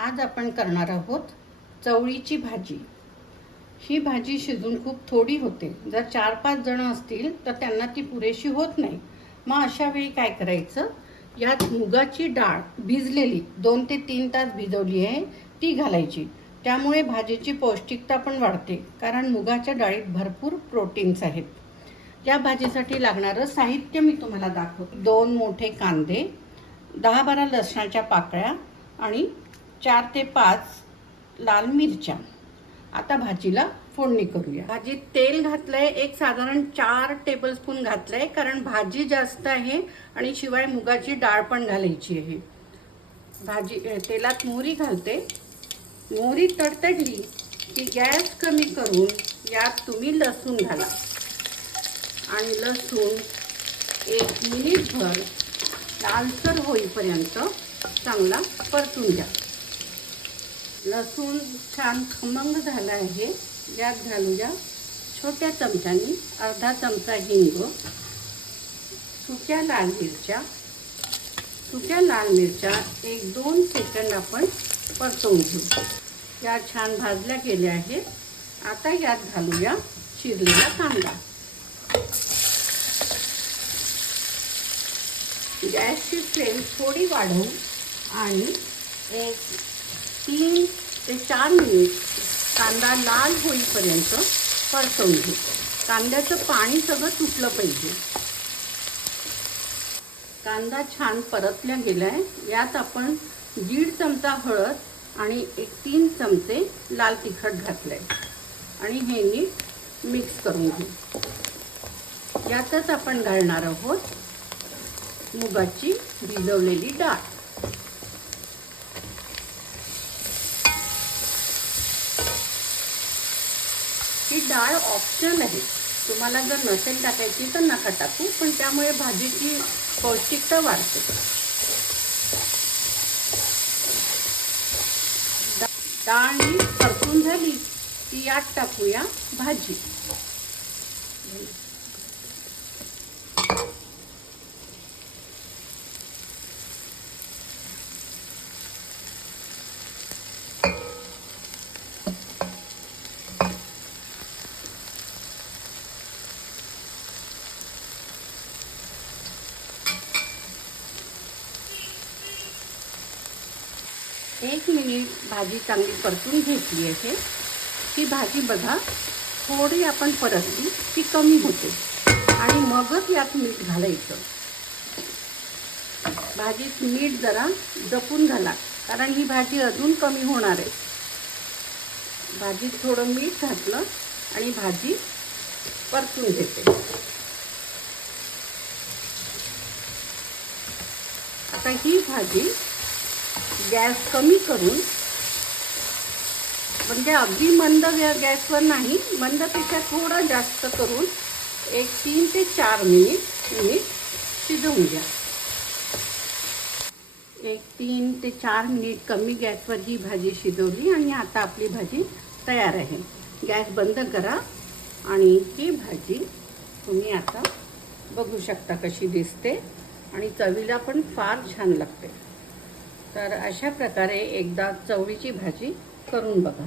आज आपण करणार आहोत चवळीची भाजी। ही भाजी शिजून खूप थोडी होते। जर 4-5 जण असतील तर त्यांना ती पुरेशी होत नाही। मग अशा वेळी काय करायचं, यात मुगाची डाळ भिजलेली 2 ते 3 तास भिजवली आहे ती घालायची। त्यामुळे भाजीची पौष्टिकता पण वाढते, कारण मुगाच्या डाळीत भरपूर प्रोटीन्स आहेत। या भाजीसाठी लागणारं साहित्य मी तुम्हाला दाखवते। 2 मोठे कांदे, 10-12 लसणाच्या पाकळ्या आणि 4 ते 5 लाल मिरच्या। आता भाजीला फोडणी करूया। भाजीत तेल घातलंय, एक साधारण 4 टेबलस्पून घातलंय, कारण भाजी जास्त आहे आणि शिवाय मुगाची डाळ पण घालायची आहे। तेलात मोहरी घालते। मोहरी तडतडली की गॅस कमी करून यात तुम्ही लसूण घाला आणि लसूण 1 मिनिटभर लालसर होईपर्यंत चांगला परतून द्या। लसूण छान खमंग झाला आहे। यात घालूया छोट्या चमच्यानी अर्धा चमचा हिंग, सुक्या लाल मिरच्या 1-2 सेकंद आपण परतवून घेऊ। या छान भाजल्या गेल्या आहेत। आता यात घालूया चिरलेला कांदा। गॅसची फ्लेम थोडी वाढवू आणि 3 ते 4 मिनिट कांदा लाल होईपर्यंत परतवून घेऊ। कांद्याचं पाणी सगळं सुटलं पाहिजे। कांदा छान परतला गेलाय। यात आपण 1.5 चमचा हळद आणि 3 चमचे लाल तिखट घातलंय आणि हे नीट मिक्स करून घेऊ। यातच आपण घालणार आहोत मुगाची भिजवलेली डाळ। ही डाळ ऑप्शनल आहे, तुम्हाला जर नसेल टाकायची तर नका टाकू, पण त्यामुळे भाजीची पौष्टिकता वाढते। डाळ परतून झाली की यात टाकूया भाजी। एक मिनिट भाजी चांगली परतून घेतली आहे। ही भाजी बघा थोडी आपण परतली की कमी होते आणि मगच यात मीठ घालायचं। भाजीत मीठ जरा जपून घाला, कारण ही भाजी अजून कमी होणार आहे। भाजीत थोडं मीठ घातलं आणि भाजी परतून घेते। आता ही भाजी गॅस कमी करून, म्हणजे अगदी मंद गॅसवर नाही, मंदपेक्षा थोडं जास्त करून 3 ते 4 मिनिट शिजवून घ्या। 3 ते 4 मिनिट कमी गॅसवर ही भाजी शिजवली आणि आता आपली भाजी तयार आहे। गॅस बंद करा आणि ही भाजी तुम्ही आता बघू शकता कशी दिसते आणि चवीला पण फार छान लागते। तर अशा प्रकारे एकदा चवळीची भाजी करून बघा।